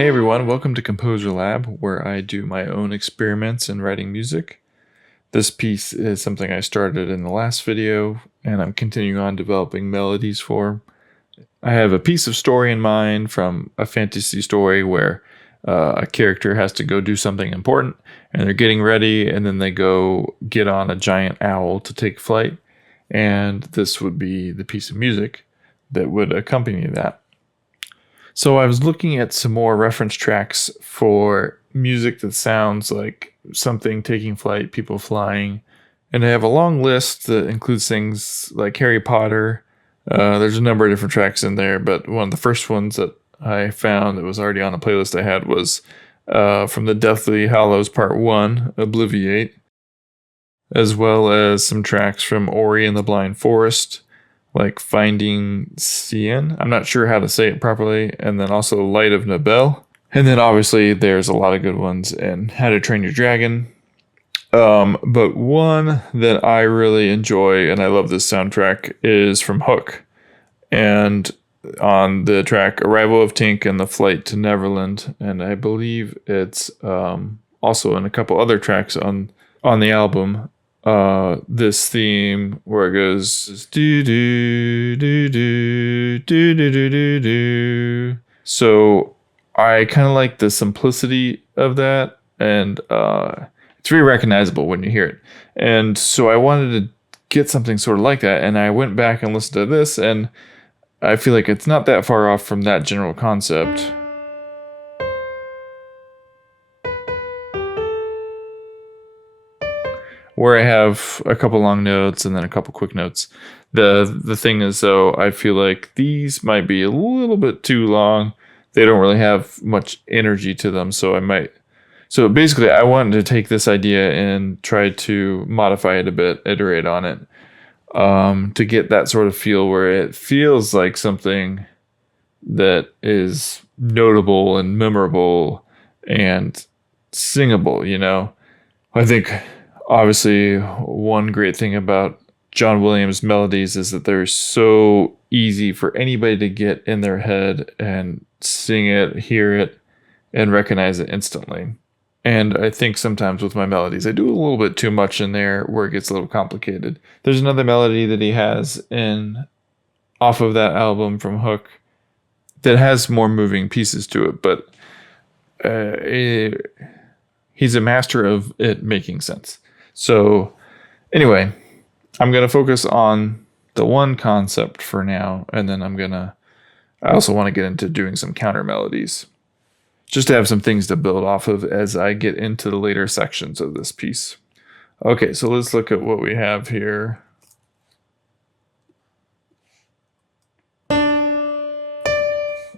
Hey everyone, welcome to Composer Lab, where I do my own experiments in writing music. This piece is something I started in the last video, and I'm continuing on developing melodies for. I have a piece of story in mind from a fantasy story where a character has to go do something important, and they're getting ready, and then they go get on a giant owl to take flight, and this would be the piece of music that would accompany that. So I was looking at some more reference tracks for music that sounds like something taking flight, people flying. And I have a long list that includes things like Harry Potter. There's a number of different tracks in there, but one of the first ones that I found that was already on a playlist I had was from the Deathly Hallows Part 1, Obliviate, as well as some tracks from Ori and the Blind Forest, like Finding Cien. I'm not sure how to say it properly. And then also Light of Nibel. And then obviously there's a lot of good ones in How to Train Your Dragon. But one that I really enjoy, and I love this soundtrack, is from Hook. And on the track Arrival of Tink and the Flight to Neverland. And I believe it's also in a couple other tracks on the album. This theme where it goes do do do do do do do do do. So I kind of like the simplicity of that, and it's very recognizable when you hear it. And so I wanted to get something sort of like that, and I went back and listened to this, and I feel like it's not that far off from that general concept. Where I have a couple long notes and then a couple quick notes. The thing is, though, I feel like these might be a little bit too long. They don't really have much energy to them, so I might. So basically, I wanted to take this idea and try to modify it a bit, iterate on it, to get that sort of feel where it feels like something that is notable and memorable and singable, you know? I think obviously one great thing about John Williams' melodies is that they're so easy for anybody to get in their head and sing it, hear it, and recognize it instantly. And I think sometimes with my melodies, I do a little bit too much in there where it gets a little complicated. There's another melody that he has off of that album from Hook that has more moving pieces to it, but he's a master of it making sense. So anyway, I'm going to focus on the one concept for now, and then I also want to get into doing some counter melodies, just to have some things to build off of as I get into the later sections of this piece. Okay, so let's look at what we have here.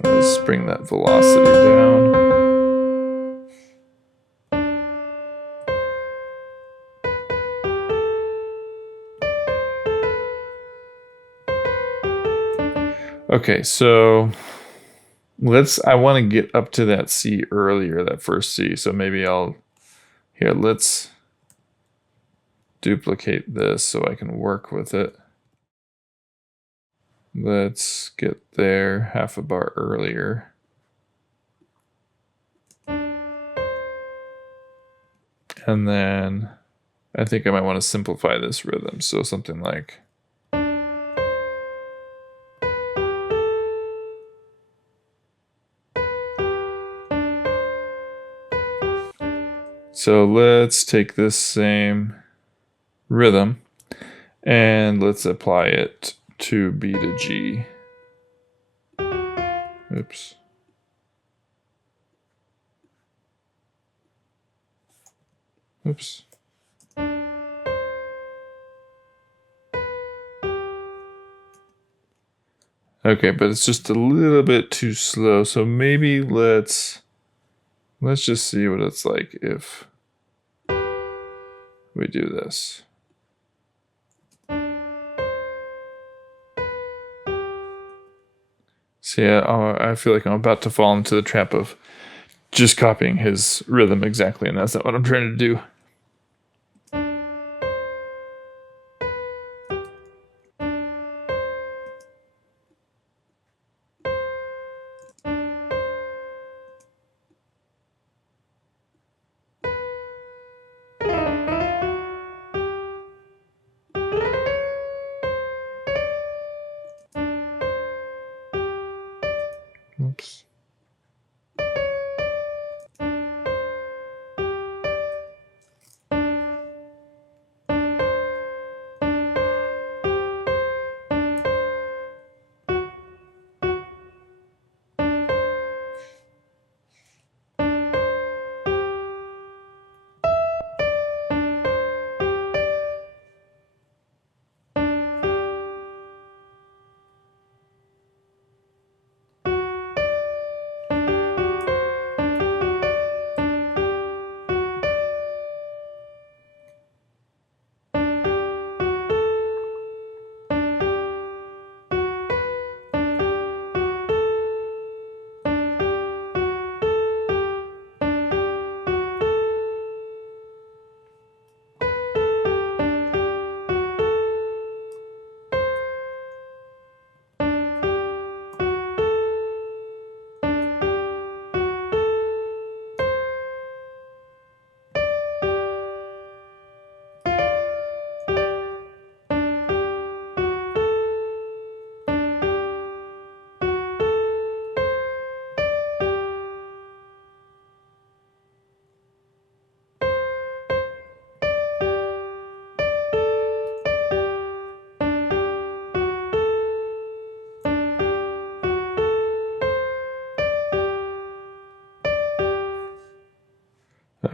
Let's bring that velocity down. Okay, so I want to get up to that C earlier, that first C. So maybe let's duplicate this so I can work with it. Let's get there half a bar earlier. And then I think I might want to simplify this rhythm. So something like. So let's take this same rhythm and let's apply it to B to G. Oops. Oops. Okay, but it's just a little bit too slow. So maybe let's just see what it's like if we do this. See, I feel like I'm about to fall into the trap of just copying his rhythm exactly, and that's not what I'm trying to do.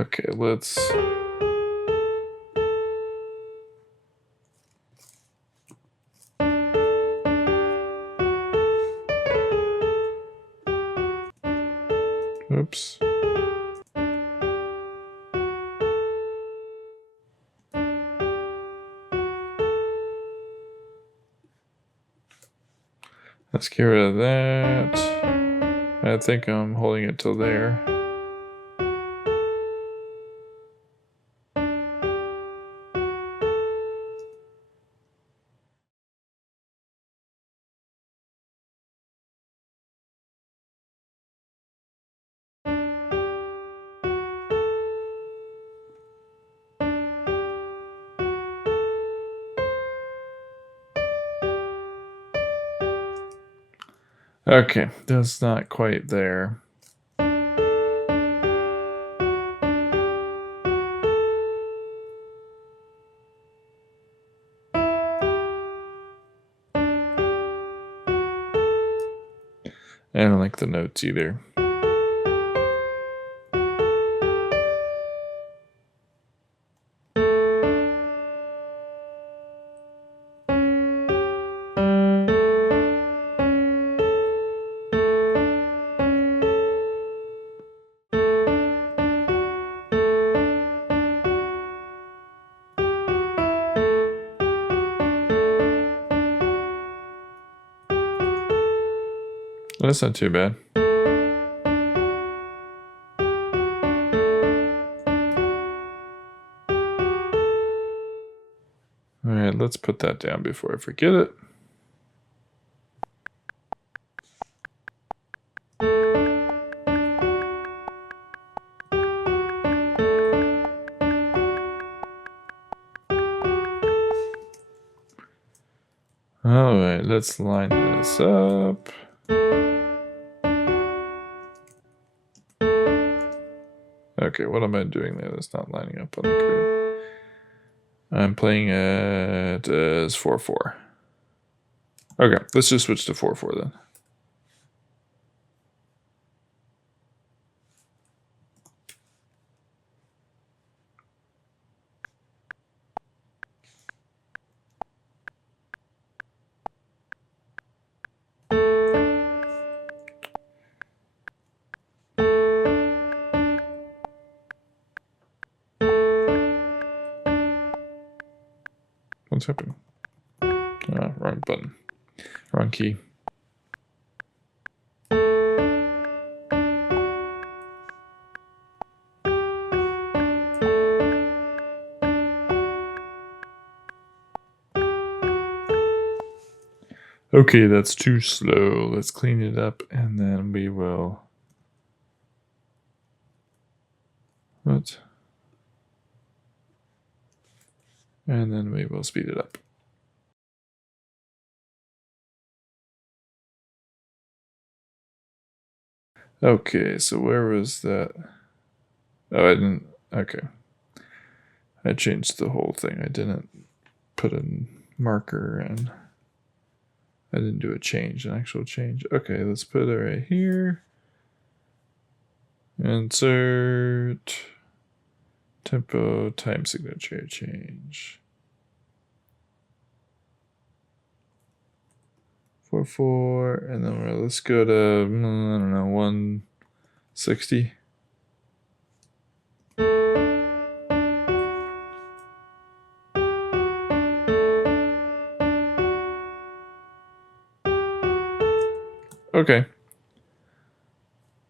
Okay, let's... Oops. Let's get rid of that. I think I'm holding it till there. Okay, that's not quite there. I don't like the notes either. That's not too bad. All right, let's put that down before I forget it. All right, let's line this up. Okay, what am I doing there that's not lining up on the grid? I'm playing it as 4/4. Okay, let's just switch to 4/4 then. What's happening? Oh, wrong button. Wrong key. Okay, that's too slow. Let's clean it up and then we will... What? And then we will speed it up. Okay, so where was that? Oh, I didn't... Okay. I changed the whole thing. I didn't put a marker and I didn't do a change, an actual change. Okay, let's put it right here. Insert tempo time signature change. 4/4, and then let's go to, I don't know, 160. Okay.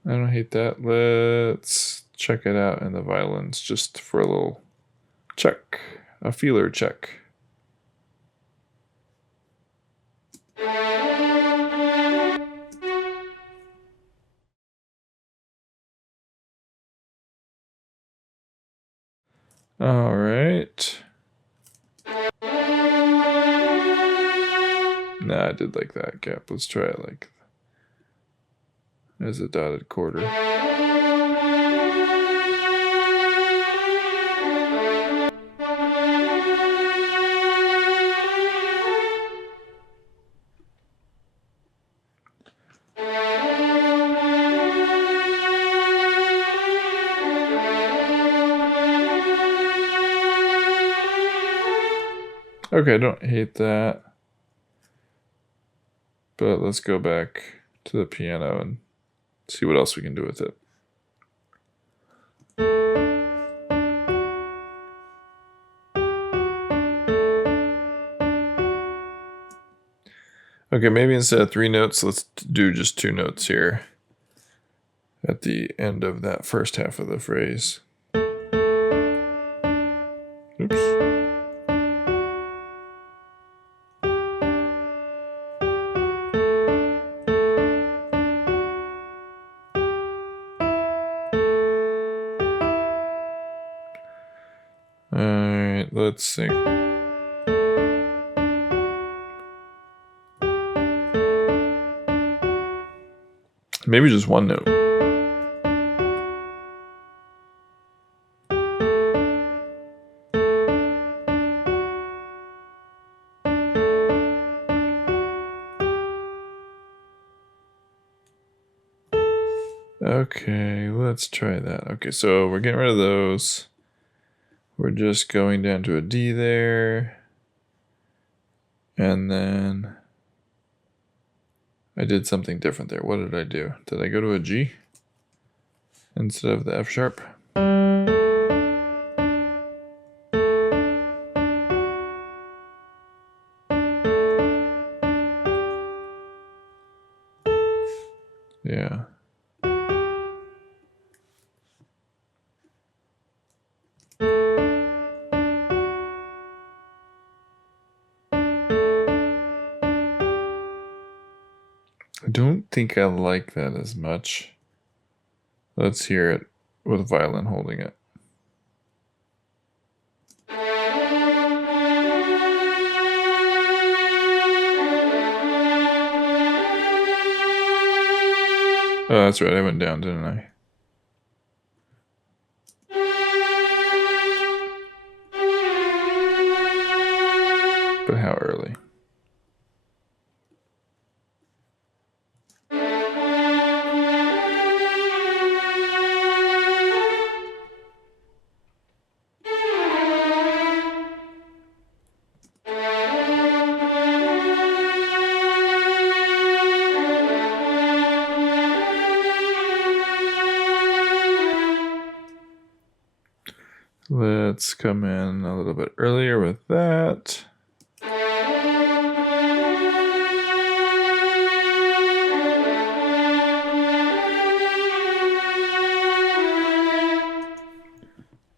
I don't hate that. Let's check it out in the violins just for a little check, a feeler check. All right. Nah, I did like that gap. Let's try it like as a dotted quarter. Okay, I don't hate that. But let's go back to the piano and see what else we can do with it. Okay, maybe instead of 3 notes, let's do just 2 notes here at the end of that first half of the phrase. Oops. Alright, let's sing. Maybe just 1 note. Okay, let's try that. Okay, so we're getting rid of those. We're just going down to a D there. And then I did something different there. What did I do? Did I go to a G instead of the F sharp? Yeah. I don't think I like that as much. Let's hear it with a violin holding it. Oh, that's right, I went down, didn't I? But how early? Let's come in a little bit earlier with that.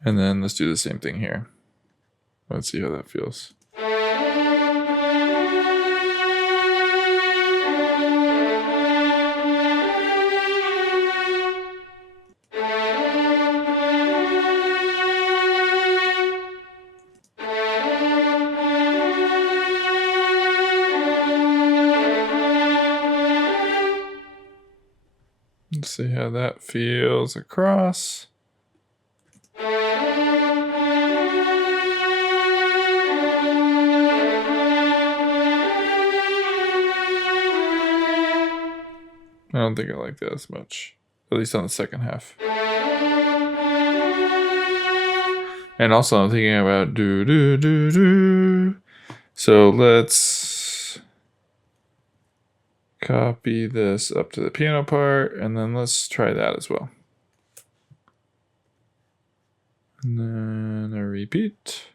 And then let's do the same thing here. Let's see how that feels. Let's see how that feels across. I don't think I like that as much, at least on the second half. And also I'm thinking about do do do do. So let's copy this up to the piano part, and then let's try that as well. And then a repeat.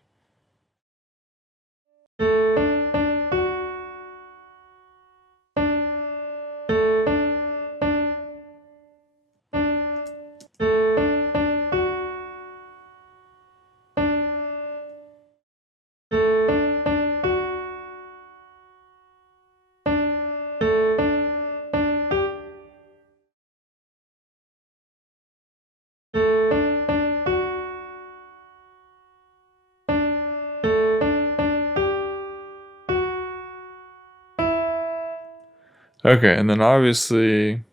Okay, and then obviously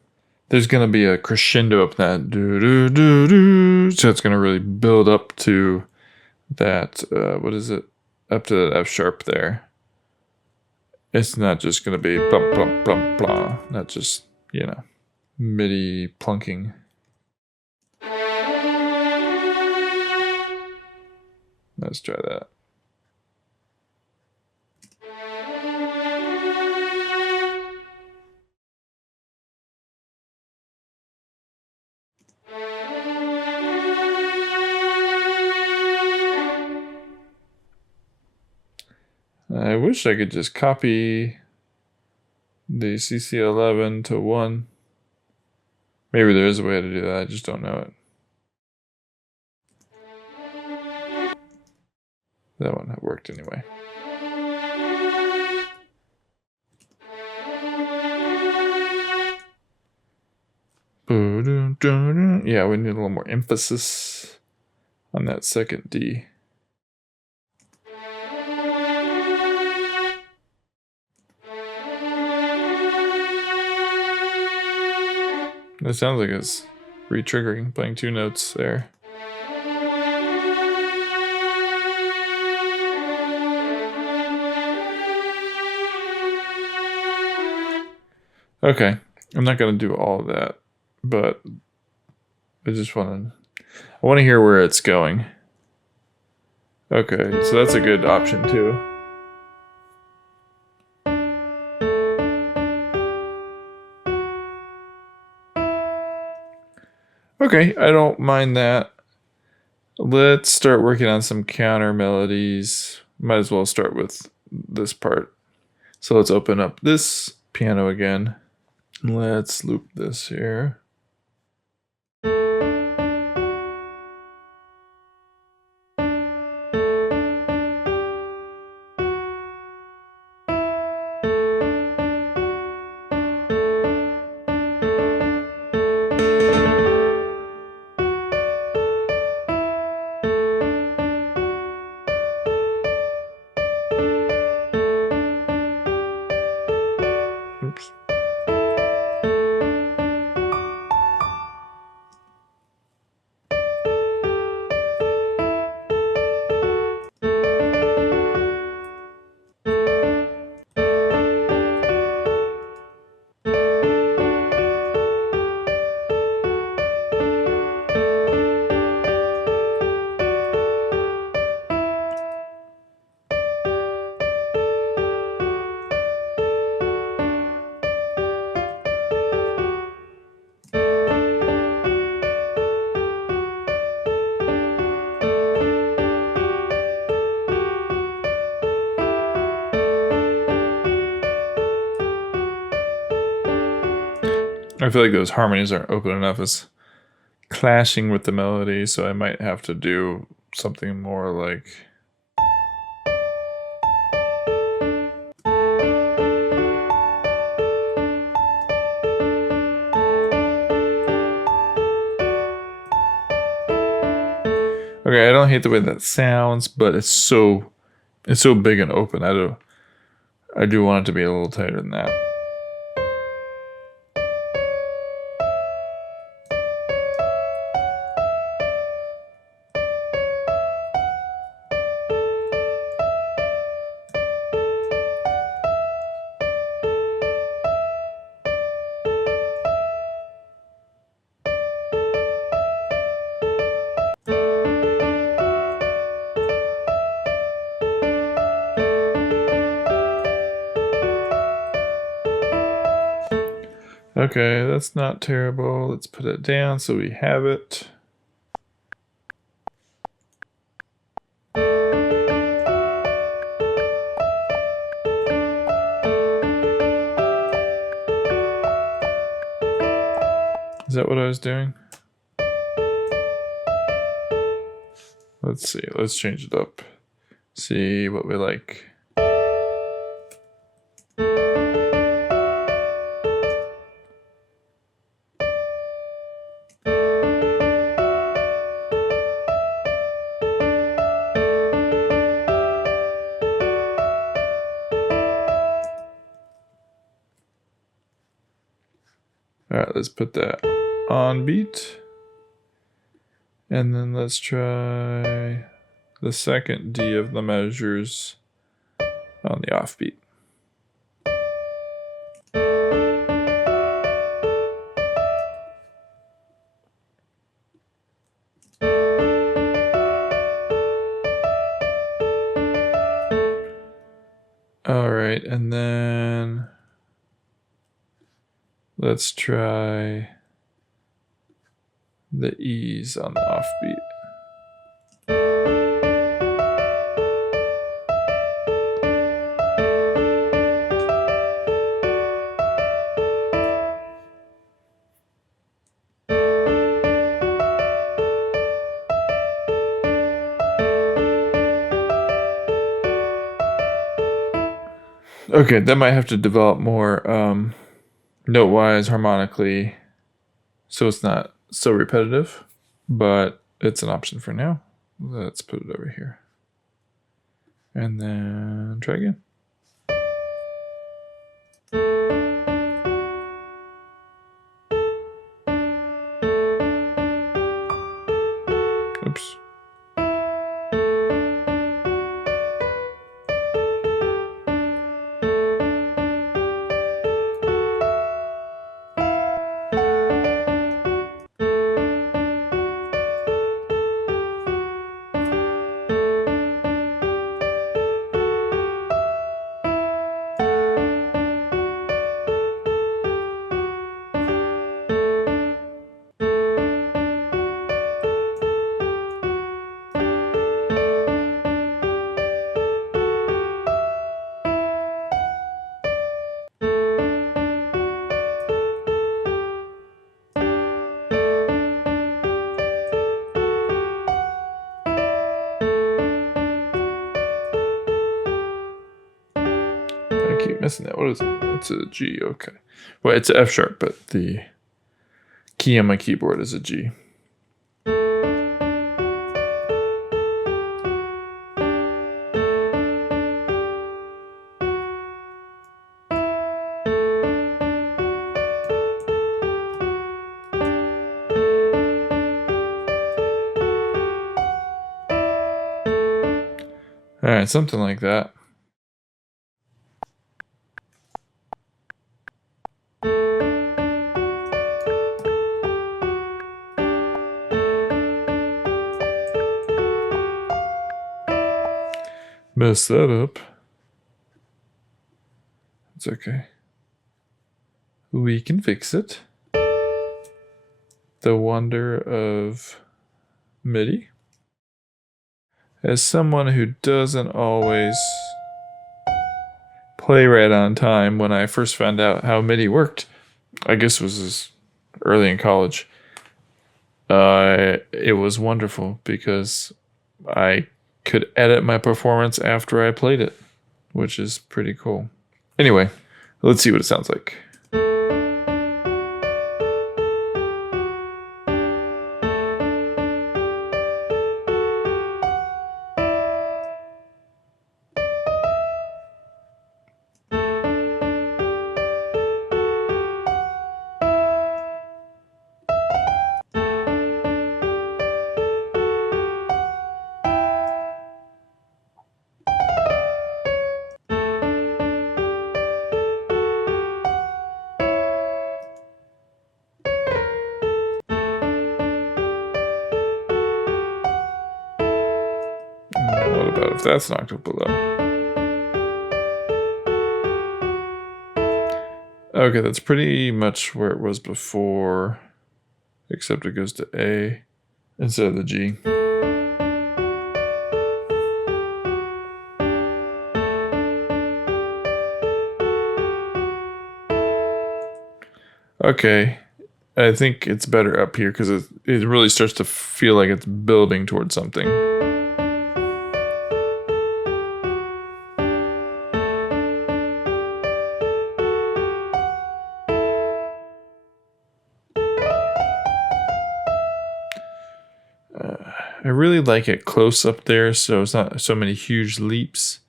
there's going to be a crescendo up that do do do do. So it's going to really build up to that, what is it? Up to that F sharp there. It's not just going to be blah, blah, blah, blah. Not just, you know, MIDI plunking. Let's try that. I wish I could just copy the CC11 to 1. Maybe there is a way to do that, I just don't know it. That one worked anyway. Yeah, we need a little more emphasis on that second D. It sounds like it's re-triggering, playing 2 notes there. Okay, I'm not gonna do all of that, but I want to hear where it's going. Okay, so that's a good option too. Okay, I don't mind that. Let's start working on some counter melodies. Might as well start with this part. So let's open up this piano again. Let's loop this here. Oops. I feel like those harmonies aren't open enough. It's clashing with the melody, so I might have to do something more like... Okay, I don't hate the way that sounds, but it's so big and open. I do want it to be a little tighter than that. Okay, that's not terrible. Let's put it down so we have it. Is that what I was doing? Let's see. Let's change it up. See what we like. All right, let's put that on beat. And then let's try the second D of the measures on the offbeat. All right, and then let's try the E's on the offbeat. Okay, that might have to develop more note-wise, harmonically, so it's not so repetitive, but it's an option for now. Let's put it over here. And then try again. Oops. I keep missing that. What is it? It's a G, okay. Well, it's an F sharp, but the key on my keyboard is a G. All right, something like that. Mess that up. It's okay. We can fix it. The wonder of MIDI. As someone who doesn't always play right on time, when I first found out how MIDI worked, I guess it was early in college, it was wonderful because I could edit my performance after I played it, which is pretty cool. Anyway, let's see what it sounds like. What about if that's an octave below? Okay, that's pretty much where it was before, except it goes to A instead of the G. Okay, I think it's better up here because it really starts to feel like it's building towards something. I really like it close up there, so it's not so many huge leaps.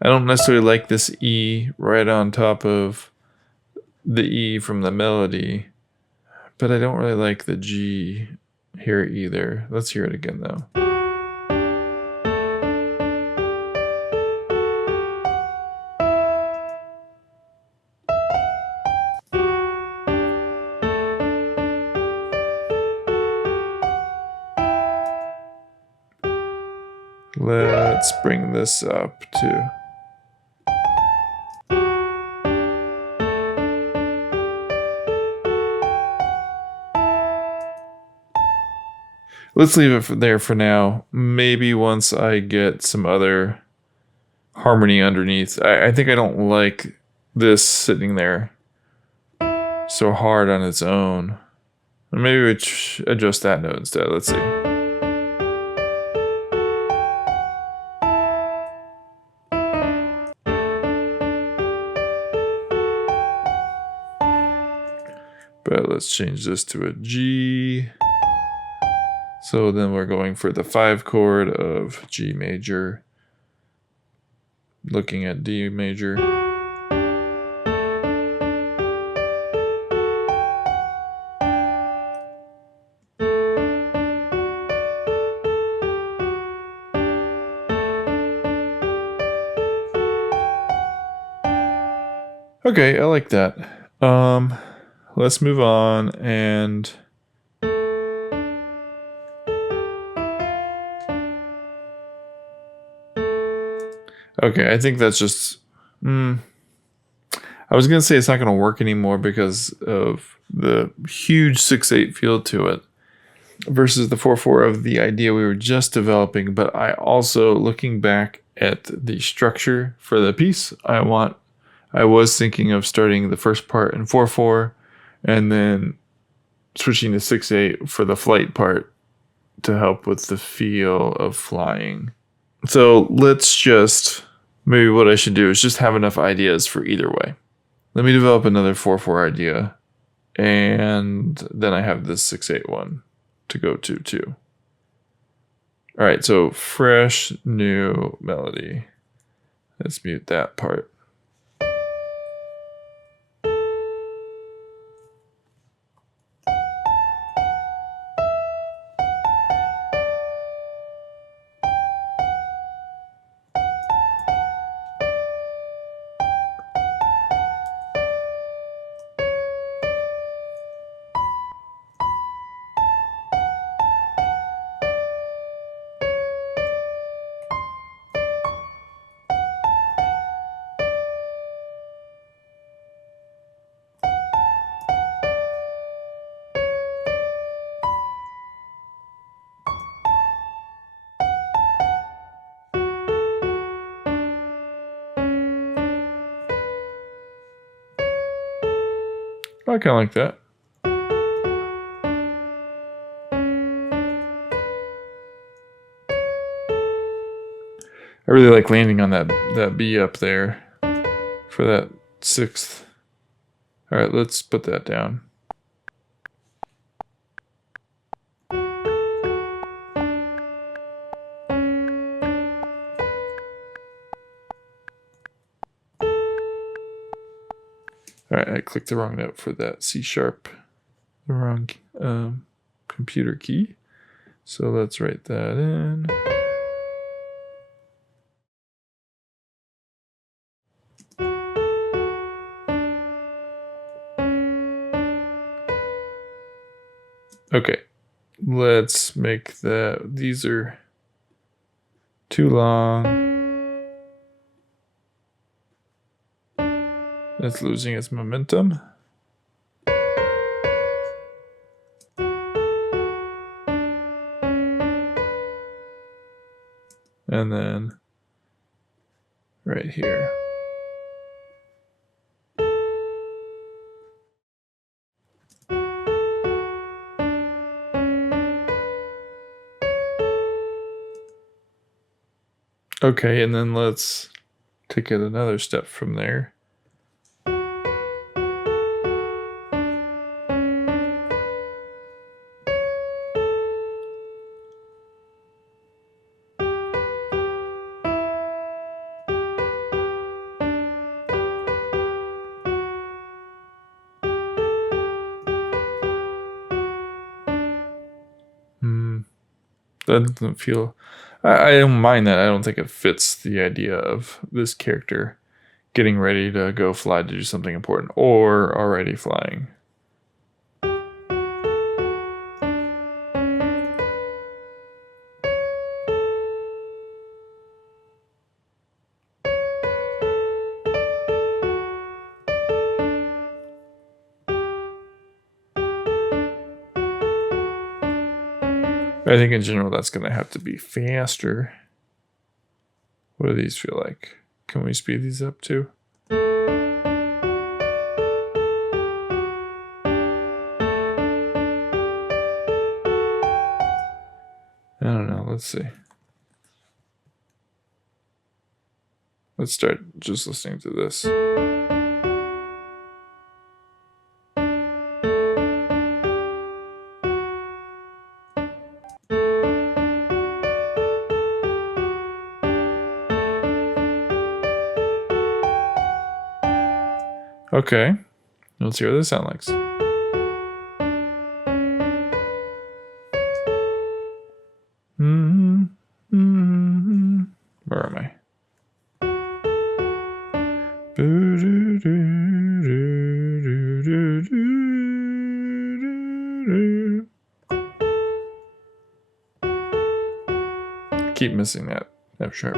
I don't necessarily like this E right on top of the E from the melody, but I don't really like the G here either. Let's hear it again though. Let's bring this up too. Let's leave it there for now. Maybe once I get some other harmony underneath. I think I don't like this sitting there so hard on its own. Maybe we adjust that note instead. Let's see. But let's change this to a G. So then we're going for the 5 chord of G major, looking at D major. Okay, I like that. Let's move on and okay, I think that's just I was gonna say it's not gonna work anymore because of the huge 6/8 feel to it versus the 4/4 of the idea we were just developing. But I also, looking back at the structure for the piece, I was thinking of starting the first part in 4/4 and then switching to 6/8 for the flight part to help with the feel of flying. So let's just, maybe what I should do is just have enough ideas for either way. Let me develop another 4/4 idea, and then I have this 6/8 one to go to too. All right, so fresh new melody. Let's mute that part. I kind of like that. I really like landing on that B up there for that 6th. All right, let's put that down. All right, I clicked the wrong note for that C sharp, the wrong computer key. So let's write that in. Okay, let's make that, these are too long. It's losing its momentum. And then right here. Okay, and then let's take it another step from there. That doesn't feel, I don't mind that. I don't think it fits the idea of this character getting ready to go fly to do something important or already flying. I think in general that's going to have to be faster. What do these feel like? Can we speed these up too? I don't know. Let's see. Let's start just listening to this. Okay, let's see what this sounds like. Where am I? Keep missing that F sharp.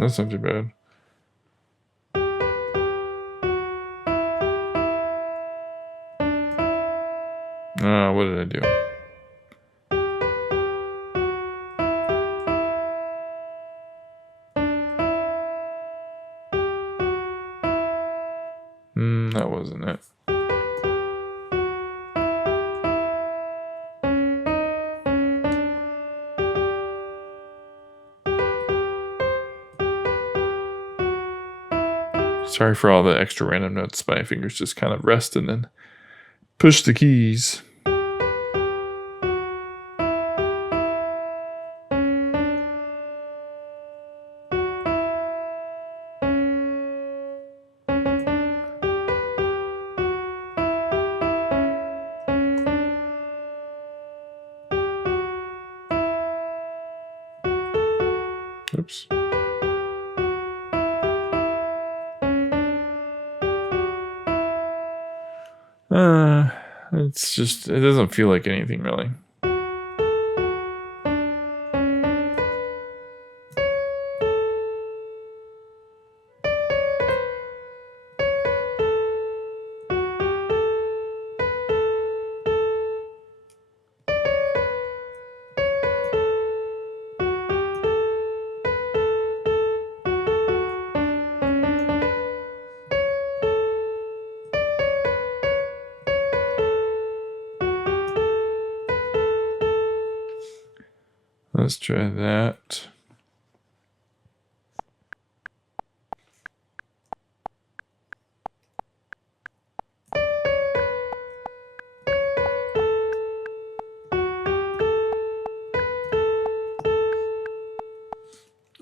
That's not too bad. What did I do? That wasn't it. Sorry for all the extra random notes. My fingers just kind of rest and then push the keys. Oops. It's just, it doesn't feel like anything really. Let's try that.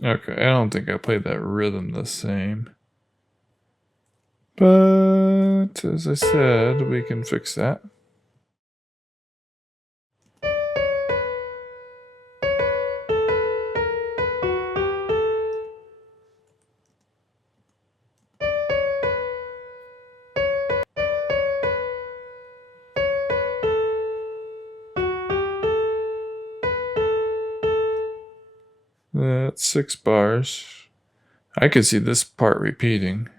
Okay, I don't think I played that rhythm the same. But as I said, we can fix that. That's 6 bars. I could see this part repeating.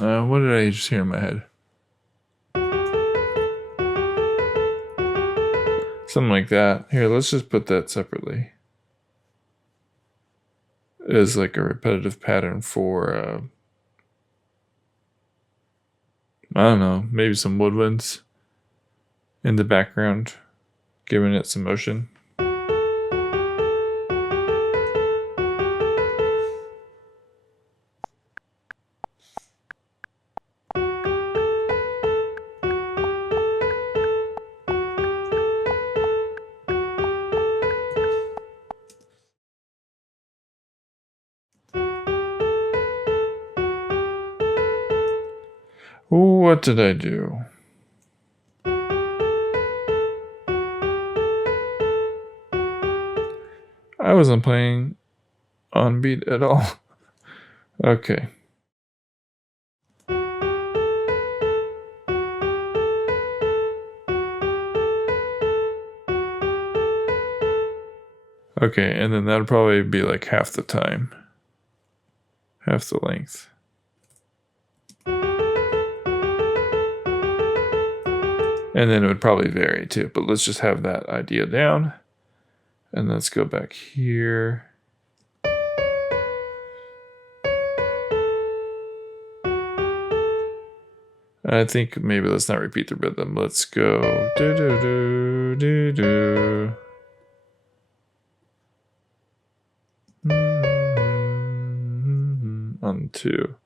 What did I just hear in my head? Something like that. Here, let's just put that separately. As like a repetitive pattern for, I don't know, maybe some woodwinds in the background, giving it some motion. What did I do? I wasn't playing on beat at all. Okay. Okay, and then that'll probably be like half the time. Half the length. And then it would probably vary too, but let's just have that idea down. And let's go back here. I think maybe let's not repeat the rhythm. Let's go do do do do do. On 2.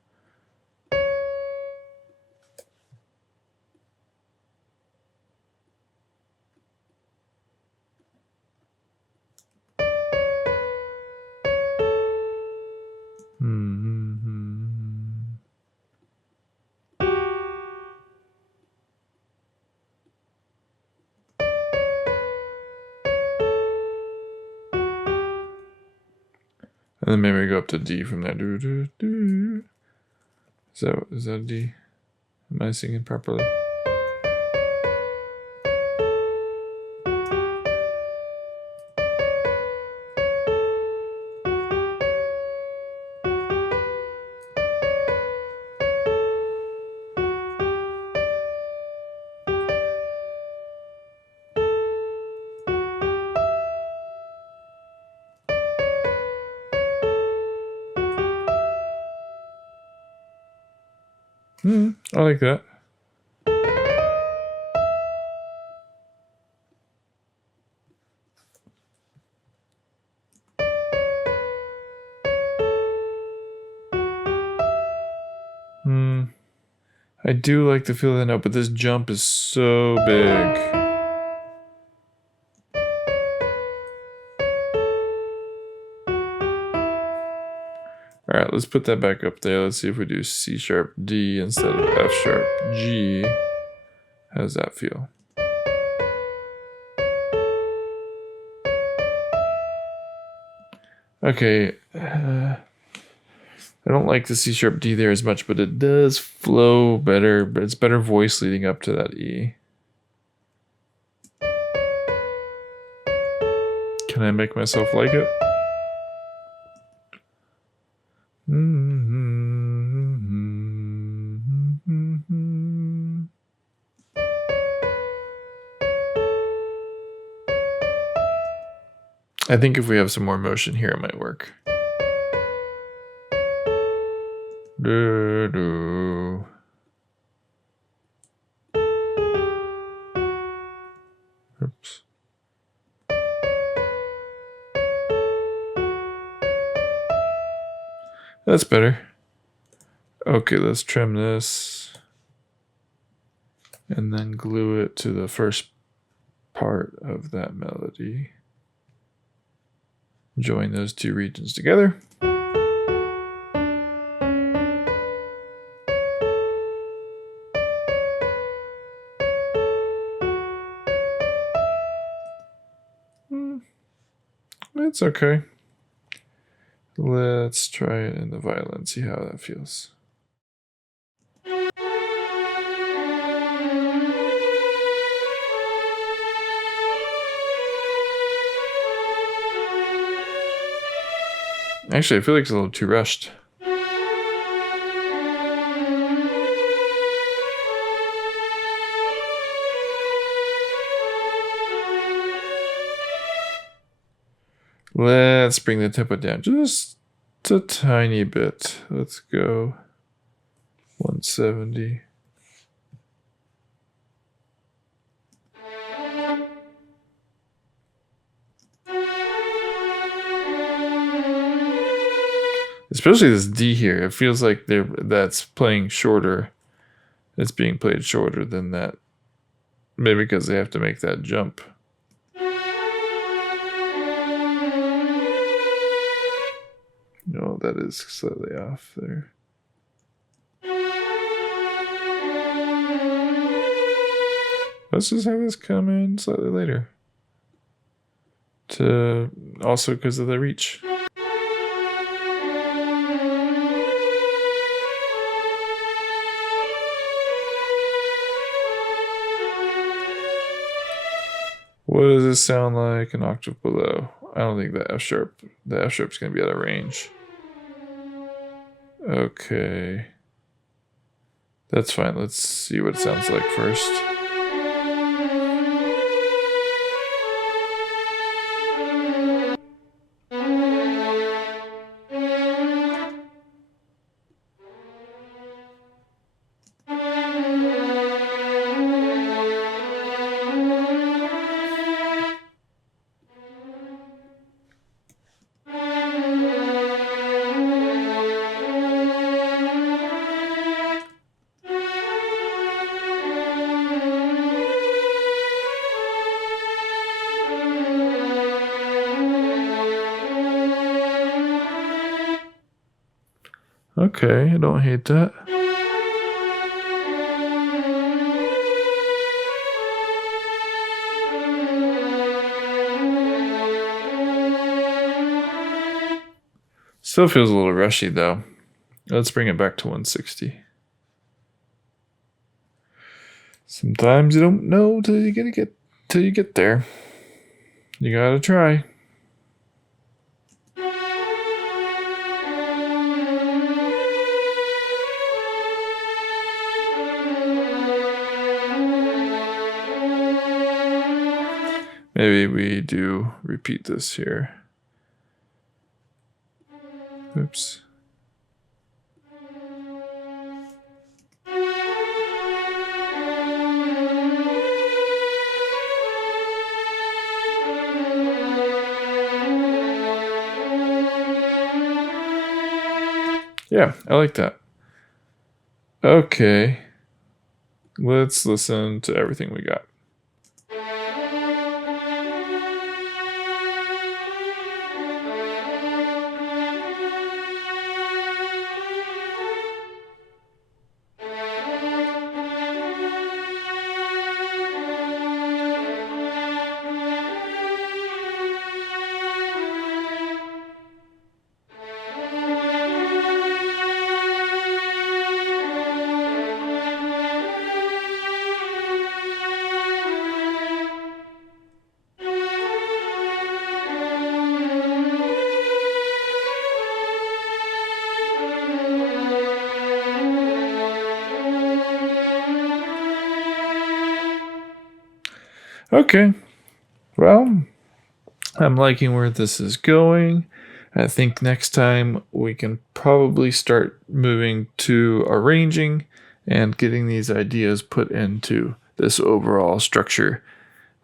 And then maybe we go up to D from there. Do, do, do. Is that D? Am I singing properly? I like that. I do like the feel of the note, but this jump is so big. All right, let's put that back up there. Let's see if we do C sharp D instead of F sharp G. How does that feel? Okay, I don't like the C sharp D there as much, but it does flow better, but it's better voice leading up to that E. Can I make myself like it? I think if we have some more motion here, it might work. Do, do. Oops. That's better. Okay, let's trim this and then glue it to the first part of that melody. Join those two regions together. It's okay. Let's try it in the violin, see how that feels. Actually, I feel like it's a little too rushed. Let's bring the tempo down just a tiny bit. Let's go 170. Especially this D here. It feels like that's playing shorter. It's being played shorter than that. Maybe because they have to make that jump. No, that is slightly off there. Let's just have this come in slightly later. Also because of the reach. What does this sound like an octave below? I don't think the F sharp's gonna be out of range. Okay. That's fine. Let's see what it sounds like first. Okay, I don't hate that. Still feels a little rushy though. Let's bring it back to 160. Sometimes you don't know till you get there. You gotta try. Maybe we do repeat this here. Oops. Yeah, I like that. Okay. Let's listen to everything we got. Okay, well, I'm liking where this is going. I think next time we can probably start moving to arranging and getting these ideas put into this overall structure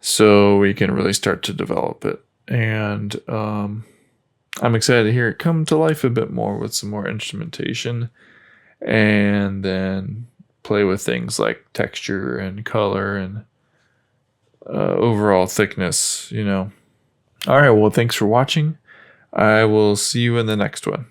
so we can really start to develop it. And I'm excited to hear it come to life a bit more with some more instrumentation, and then play with things like texture and color and overall thickness, All right, well, thanks for watching. I will see you in the next one.